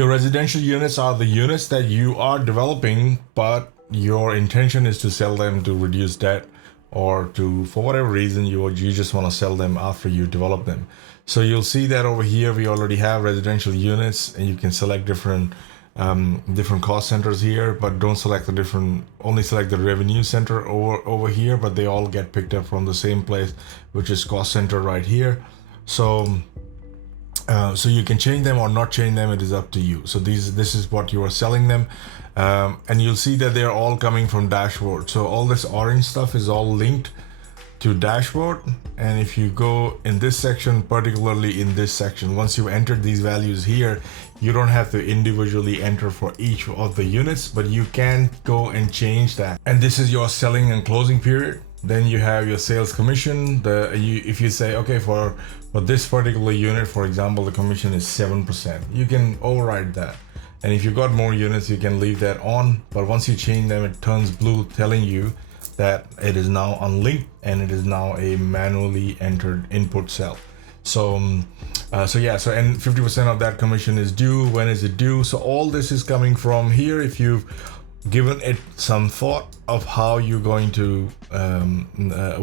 Your residential units are the units that you are developing, but your intention is to sell them to reduce debt, or to, for whatever reason, you just want to sell them after you develop them. So you'll see that over here we already have residential units, and you can select different cost centers here, but don't select the different, only select the revenue center over here, but they all get picked up from the same place, which is cost center right here. So so you can change them or not change them, it is up to you. So this is what you are selling them, and you'll see that they're all coming from dashboard. So all this orange stuff is all linked to dashboard, and if you go in this section, particularly in this section, once you've entered these values here, you don't have to individually enter for each of the units, but you can go and change that. And this is your selling and closing period. Then you have your sales commission. If you say, okay, for this particular unit, for example, the commission is 7%, you can override that. And if you got more units, you can leave that on, but once you change them, it turns blue, telling you that it is now unlinked and it is now a manually entered input cell. So and 50% of that commission is due. When is it due? So all this is coming from here. If you've given it some thought of how you're going to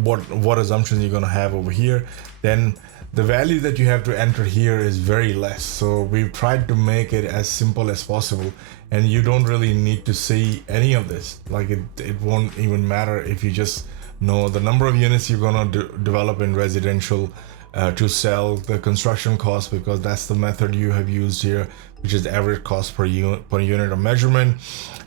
what assumptions you're going to have over here, then the value that you have to enter here is very less. So we've tried to make it as simple as possible, and you don't really need to see any of this. Like it won't even matter if you just know the number of units you're going to develop in residential, to sell, the construction cost, because that's the method you have used here, which is average cost per unit of measurement.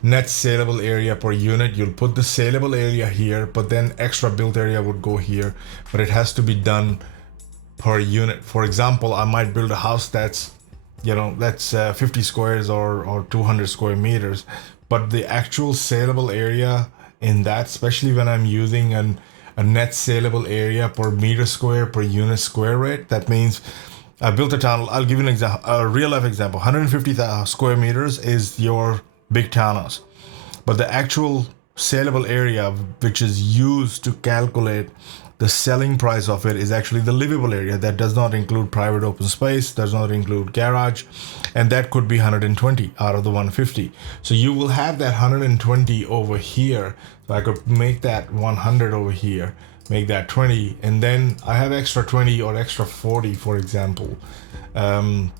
Net saleable area per unit, you'll put the saleable area here, but then extra built area would go here, but it has to be done per unit. For example, I might build a house that's 50 squares or 200 square meters, but the actual saleable area in that, especially when I'm using a net saleable area per meter square per unit square rate, that means I built a town. I'll give you an example, a real life example. 150 square meters is your big townhouse, but the actual saleable area, which is used to calculate the selling price of it, is actually the livable area. That does not include private open space, does not include garage, and that could be 120 out of the 150. So you will have that 120 over here. So I could make that 100 over here, make that 20, and then I have extra 20 or extra 40, for example, in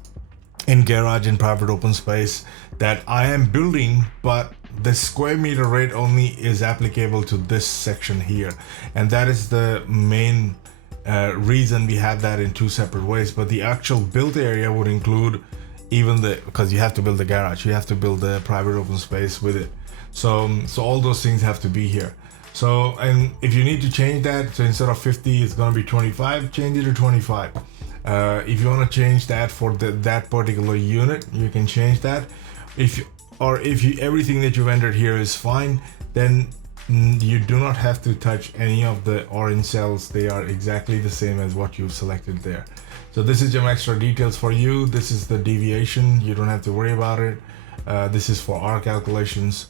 garage and private open space that I am building, but the square meter rate only is applicable to this section here, and that is the main reason we have that in two separate ways. But the actual built area would include even because you have to build the garage, you have to build the private open space with it. So all those things have to be here. So, and if you need to change that, so instead of 50, it's going to be 25, change it to 25. If you want to change that for that particular unit, you can change that. If everything that you've entered here is fine, then you do not have to touch any of the orange cells. They are exactly the same as what you've selected there. So this is some extra details for you. This is the deviation. You don't have to worry about it. This is for our calculations.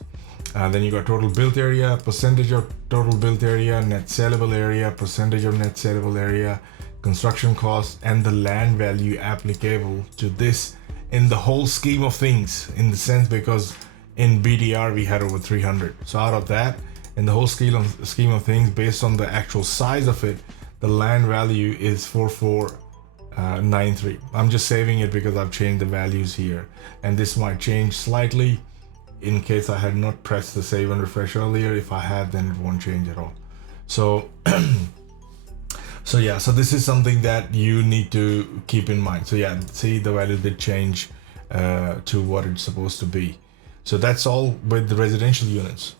Then you got total built area, percentage of total built area, net saleable area, percentage of net saleable area, construction cost, and the land value applicable to this in the whole scheme of things, in the sense, because in BDR we had over 300. So out of that, in the whole scheme of things, based on the actual size of it, the land value is 4493. I'm just saving it because I've changed the values here, and this might change slightly in case I had not pressed the save and refresh earlier. If I had, then it won't change at all. So so this is something that you need to keep in mind. So yeah, see, the value did change to what it's supposed to be. So that's all with the residential units.